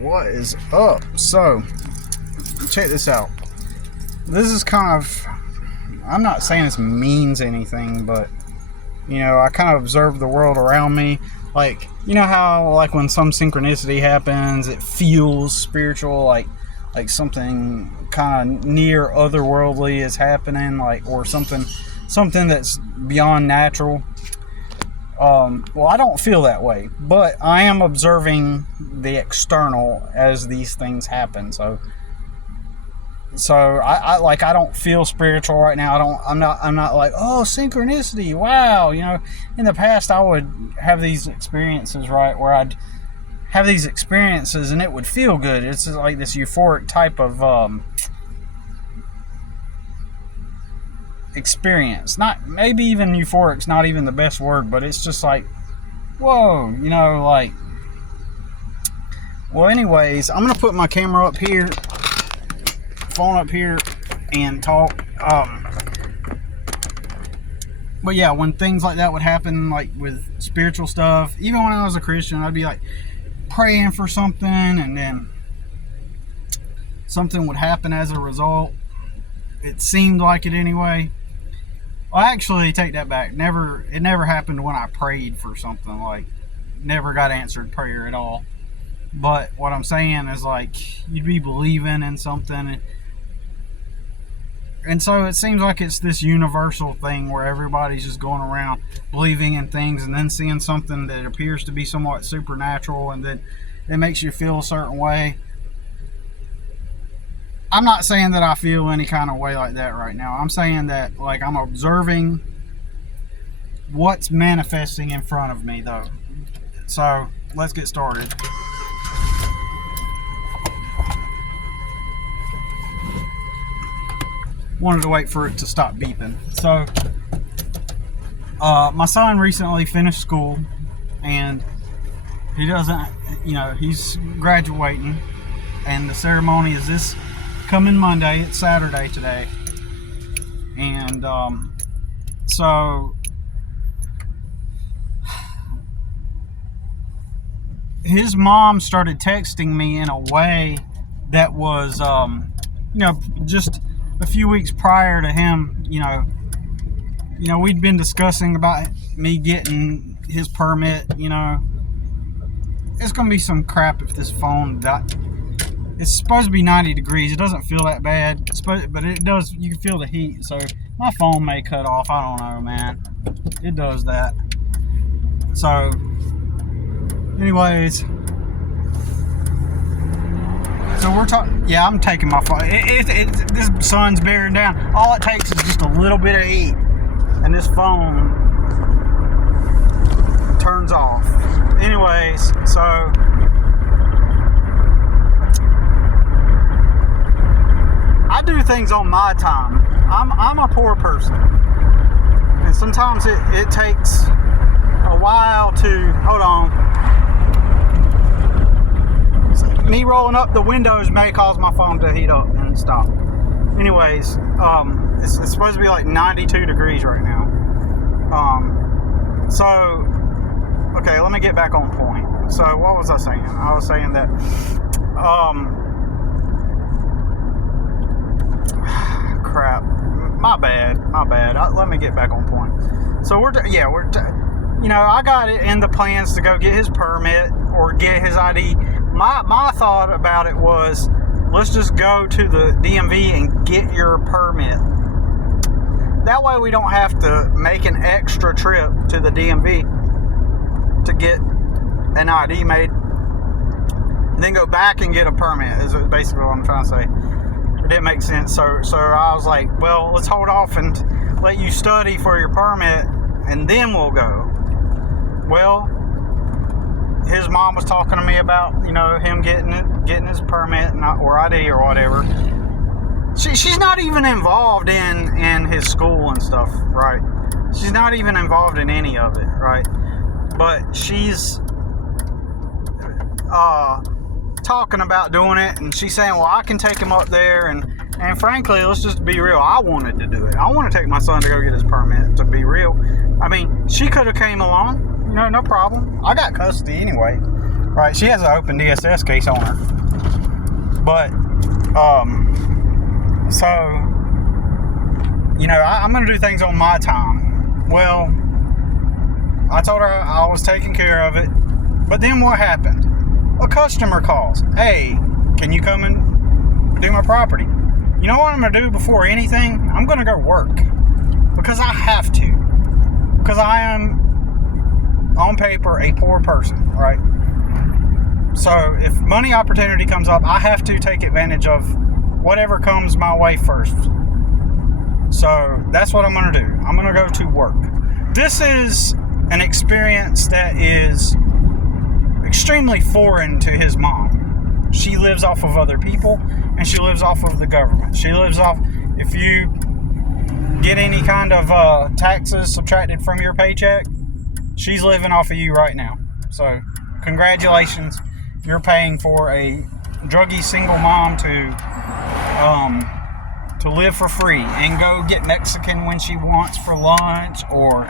What is up? So, check this out. This is kind of, I'm not saying this means anything, but, I kind of observe the world around me. Like, how, like, when some synchronicity happens, it feels spiritual, like something kind of near otherworldly is happening, like, or something that's beyond natural. Well, I don't feel that way, but I am observing the external as these things happen. So I don't feel spiritual right now. I'm not like, oh, synchronicity, wow. In the past I would have these experiences, right, where I'd have these experiences and it would feel good. It's like this euphoric type of experience. Not maybe even euphoric's not even the best word, but it's just like, whoa, like. Well, anyways, I'm gonna put my camera up here, phone up here, and talk. But yeah, when things like that would happen, like with spiritual stuff, even when I was a Christian, I'd be like praying for something, and then something would happen as a result. It seemed like it anyway. Well, I actually take that back. It never happened when I prayed for something. Like, never got answered prayer at all. But what I'm saying is, like, you'd be believing in something, and so it seems like it's this universal thing where everybody's just going around believing in things and then seeing something that appears to be somewhat supernatural, and then it makes you feel a certain way. I'm not saying that I feel any kind of way like that right now. I'm saying that, like, I'm observing what's manifesting in front of me, though. So, let's get started. Wanted to wait for it to stop beeping. So, my son recently finished school, and he doesn't, he's graduating, and the ceremony is this coming Monday. It's Saturday today, and so his mom started texting me in a way that was just a few weeks prior to him, we'd been discussing about me getting his permit. It's gonna be some crap if this phone it's supposed to be 90 degrees. It doesn't feel that bad, but it does. You can feel the heat. So my phone may cut off. I don't know, man. It does that. So, anyways, so we're talking. Yeah, I'm taking my phone. This sun's bearing down. All it takes is just a little bit of heat, and this phone turns off. Anyways, so. I do things on my time. I'm a poor person, and sometimes it takes a while to hold on. Me rolling up the windows may cause my phone to heat up and stop. Anyways, it's supposed to be like 92 degrees right now. So okay, let me get back on point. So what was I saying? I was saying that crap. My bad. Let me get back on point. So I got it in the plans to go get his permit or get his ID. My thought about it was, let's just go to the DMV and get your permit. That way we don't have to make an extra trip to the DMV to get an ID made, and then go back and get a permit, is basically what I'm trying to say. It didn't make sense. So I was like, well, let's hold off and let you study for your permit, and then we'll go. Well, his mom was talking to me about, him getting his permit or ID or whatever. She's not even involved in his school and stuff, right? She's not even involved in any of it, right? But she's talking about doing it, and she's saying, well, I can take him up there, and frankly, let's just be real, I wanted to do it. I want to take my son to go get his permit, to be real. I mean, she could have came along, no problem. I got custody anyway, right? She has an open DSS case on her. But, so, I'm going to do things on my time. Well, I told her I was taking care of it. But then what happened? A customer calls. Hey, can you come and do my property? You know what I'm going to do before anything? I'm going to go work. Because I have to. Because I am, on paper, a poor person, right? So if money opportunity comes up, I have to take advantage of whatever comes my way first. So that's what I'm going to do. I'm going to go to work. This is an experience that is extremely foreign to his mom. She lives off of other people, and she lives off of the government. She lives off, if you get any kind of taxes subtracted from your paycheck, she's living off of you right now. So congratulations, you're paying for a druggy single mom to live for free and go get Mexican when she wants for lunch, or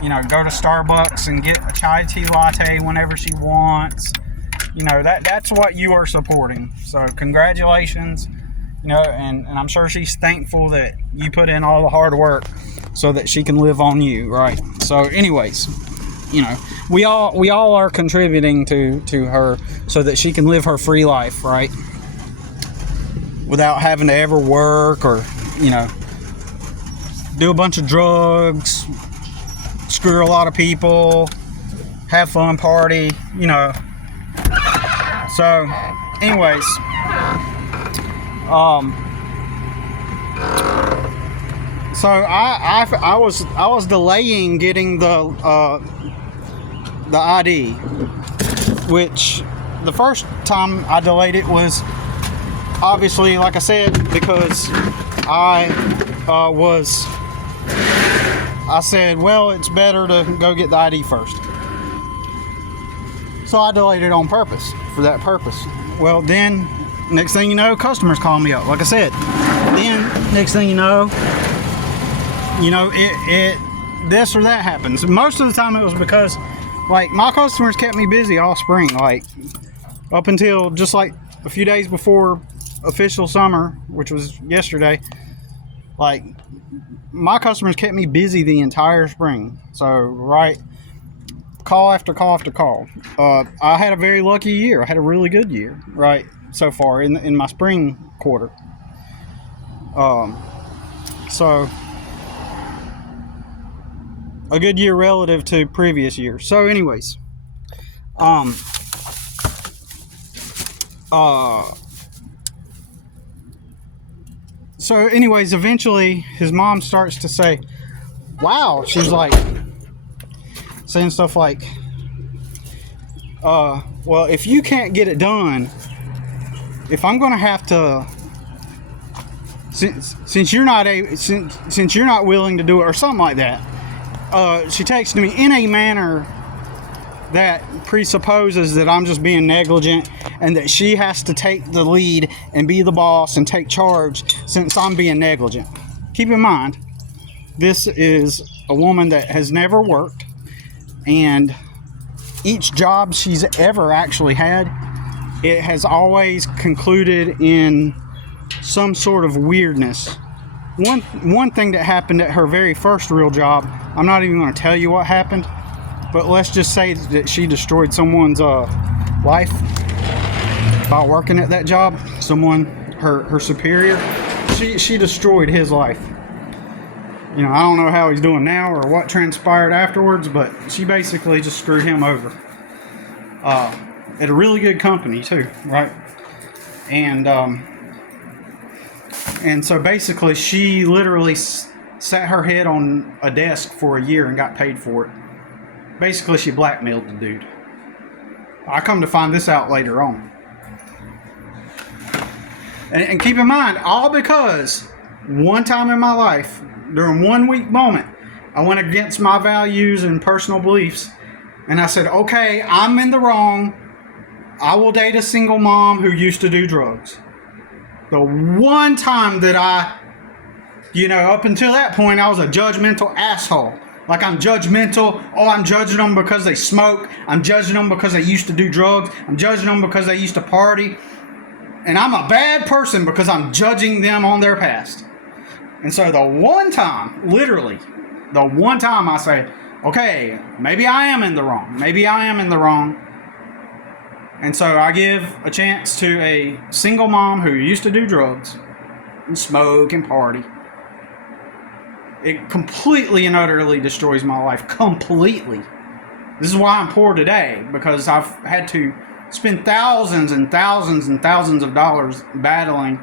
go to Starbucks and get a chai tea latte whenever she wants. That's what you are supporting. So congratulations. And I'm sure she's thankful that you put in all the hard work so that she can live on you, right? So anyways, we all are contributing to her so that she can live her free life, right? Without having to ever work or, do a bunch of drugs, screw a lot of people, have fun, party, So, anyways, so I was delaying getting the ID, which the first time I delayed it was obviously, like I said, because I said, well, it's better to go get the ID first. So I delayed it on purpose, for that purpose. Well, then, next thing you know, customers call me up, like I said. Then, next thing you know, it this or that happens. Most of the time it was because, my customers kept me busy all spring, up until just a few days before official summer, which was yesterday. My customers kept me busy the entire spring. So, call after call after call. I had a very lucky year. I had a really good year, so far in my spring quarter. So a good year relative to previous years. So, anyways, eventually his mom starts to say, wow, she's saying stuff like, well, if you can't get it done, if I'm going to have to, since you're not willing to do it, or something like that, she texted me in a manner that presupposes that I'm just being negligent and that she has to take the lead and be the boss and take charge since I'm being negligent. Keep in mind, this is a woman that has never worked, and each job she's ever actually had, it has always concluded in some sort of weirdness. One thing that happened at her very first real job, I'm not even going to tell you what happened, but let's just say that she destroyed someone's life by working at that job. Her superior, she destroyed his life. I don't know how he's doing now or what transpired afterwards, but she basically just screwed him over. At a really good company too, right? And so basically she literally sat her head on a desk for a year and got paid for it. Basically she blackmailed the dude. I come to find this out later on. And keep in mind, all because one time in my life, during 1 week moment, I went against my values and personal beliefs, and I said, okay, I'm in the wrong. I will date a single mom who used to do drugs. The one time that up until that point, I was a judgmental asshole. Like I'm judgmental. Oh, I'm judging them because they smoke. I'm judging them because they used to do drugs. I'm judging them because they used to party. And I'm a bad person because I'm judging them on their past. And so the one time, literally, the one time I say, okay, maybe I am in the wrong. Maybe I am in the wrong. And so I give a chance to a single mom who used to do drugs and smoke and party. It completely and utterly destroys my life. Completely. This is why I'm poor today, because I've had to spend thousands and thousands and thousands of dollars battling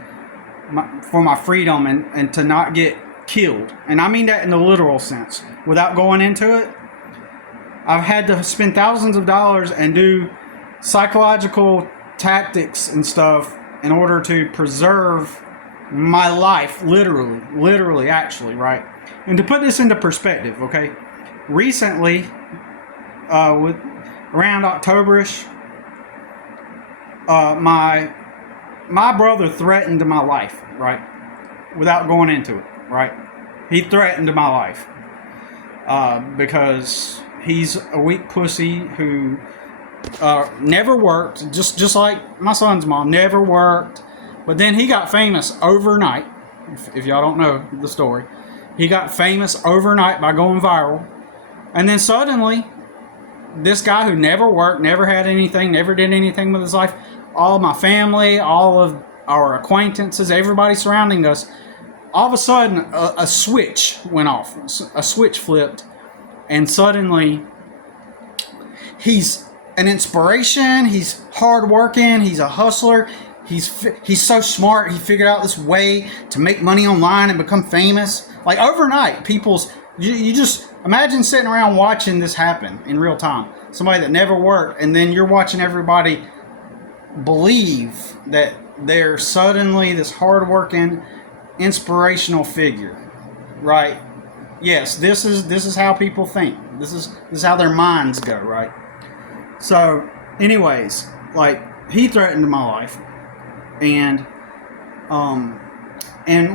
for my freedom and to not get killed. And I mean that in the literal sense. Without going into it, I've had to spend thousands of dollars and do psychological tactics and stuff in order to preserve my life, literally, actually, right? And to put this into perspective, okay, recently, with around Octoberish, my brother threatened my life, right? Without going into it, right? He threatened my life because he's a weak pussy who never worked, just like my son's mom, never worked. But then he got famous overnight. If y'all don't know the story, he got famous overnight by going viral. And then suddenly, this guy who never worked, never had anything, never did anything with his life, all of my family, all of our acquaintances, everybody surrounding us, all of a sudden a switch went off. A switch flipped. And suddenly, he's an inspiration. He's hardworking. He's a hustler. He's so smart. He figured out this way to make money online and become famous. Like overnight, you just imagine sitting around watching this happen in real time. Somebody that never worked, and then you're watching everybody believe that they're suddenly this hardworking, inspirational figure, right? Yes, this is how people think. This is how their minds go, right? So, anyways, like he threatened my life. And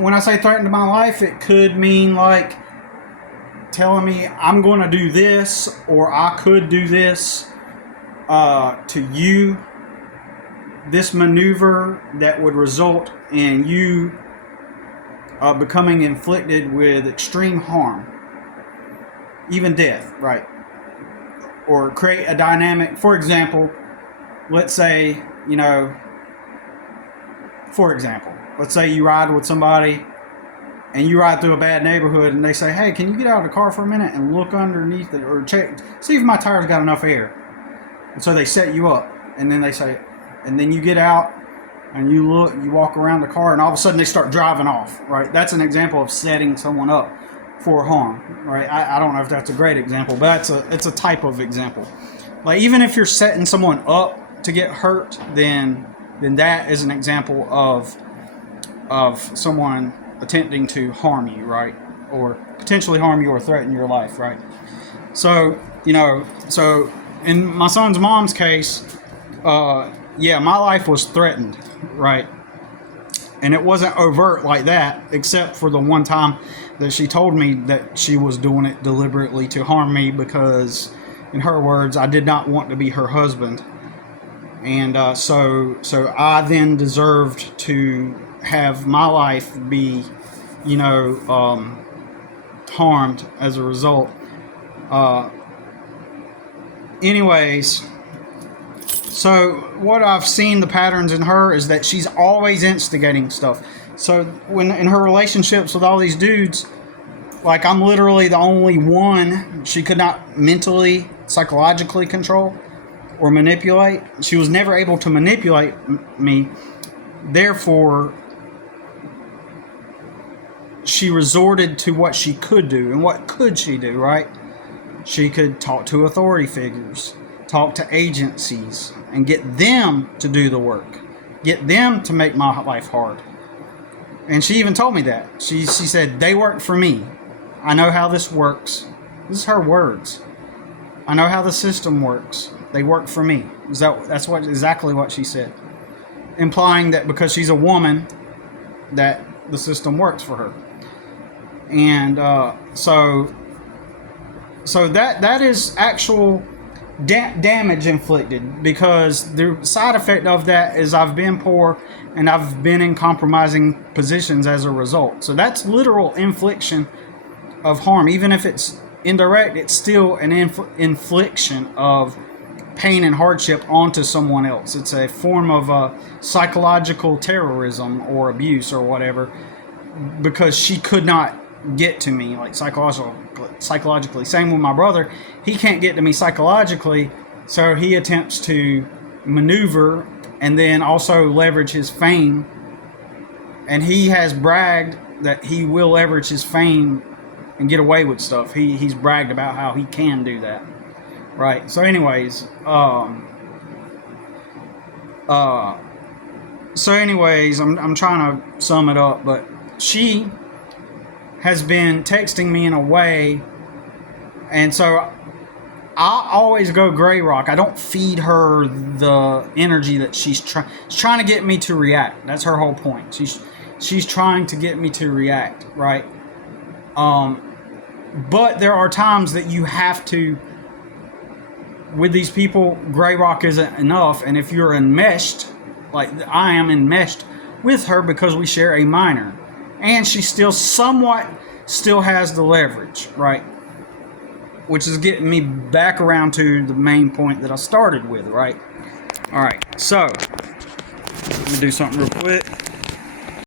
when I say threatened my life, it could mean like telling me I'm going to do this or I could do this to you. This maneuver that would result in you becoming inflicted with extreme harm, even death, right? Or create a dynamic. For example, let's say, let's say you ride with somebody and you ride through a bad neighborhood and they say, hey, can you get out of the car for a minute and look underneath it or check, see if my tire's got enough air. And so they set you up and then they say, and then you get out and you look, you walk around the car and all of a sudden they start driving off, right? That's an example of setting someone up for harm, right? I don't know if that's a great example, but it's a type of example. Like even if you're setting someone up to get hurt, then that is an example of someone attempting to harm you, right? Or potentially harm you or threaten your life, right? So, so in my son's mom's case, my life was threatened, right? And it wasn't overt like that, except for the one time that she told me that she was doing it deliberately to harm me because, in her words, I did not want to be her husband. And so I then deserved to have my life be, harmed as a result. Anyways, so what I've seen the patterns in her is that she's always instigating stuff. So when in her relationships with all these dudes, like I'm literally the only one she could not mentally, psychologically control or manipulate. She was never able to manipulate me. Therefore, she resorted to what she could do. And what could she do, right? She could talk to authority figures, talk to agencies, and get them to do the work. Get them to make my life hard. And she even told me that. She said, they work for me. I know how this works. This is her words. I know how the system works. They work for me. That's exactly what she said. Implying that because she's a woman, that the system works for her. And so So that is actual damage inflicted, because the side effect of that is I've been poor and I've been in compromising positions as a result. So that's literal infliction of harm. Even if it's indirect, it's still an infliction of pain and hardship onto someone else. It's a form of psychological terrorism or abuse or whatever, because she could not get to me, like psychologically. Same with my brother. He can't get to me psychologically, so he attempts to maneuver and then also leverage his fame. And he has bragged that he will leverage his fame and get away with stuff. He's bragged about how he can do that. Right. So anyways, I'm trying to sum it up, but she has been texting me in a way, and so I always go gray rock. I don't feed her the energy that she's trying to get me to react. That's her whole point. She's trying to get me to react, right? But there are times that you have to. With these people, gray rock isn't enough, and if you're enmeshed, like I am enmeshed with her because we share a minor, and she still has the leverage, right? Which is getting me back around to the main point that I started with, right? All right, so let me do something real quick.